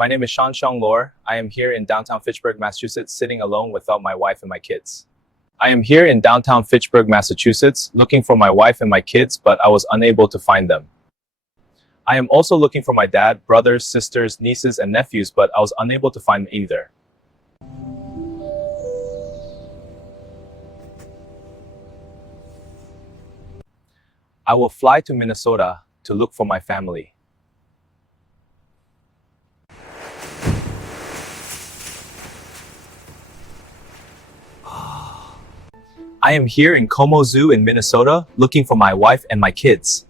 My name is Sean Xiong Lor. I am here in downtown Fitchburg, Massachusetts, sitting alone without my wife and my kids. I am here in downtown Fitchburg, Massachusetts, looking for my wife and my kids, but I was unable to find them. I am also looking for my dad, brothers, sisters, nieces, and nephews, but I was unable to find them either. I will fly to Minnesota to look for my family. I am here in Como Zoo in Minnesota looking for my wife and my kids.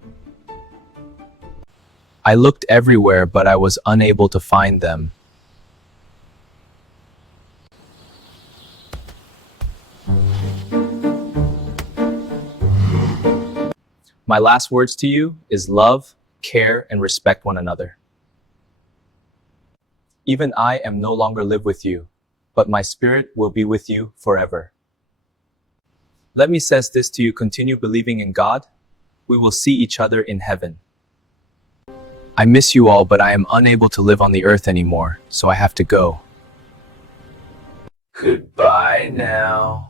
I looked everywhere, but I was unable to find them. My last words to you is love, care, and respect one another. Even I am no longer live with you, but my spirit will be with you forever. Let me says this to you, continue believing in God. We will see each other in heaven. I miss you all, but I am unable to live on the earth anymore, so I have to go. Goodbye now.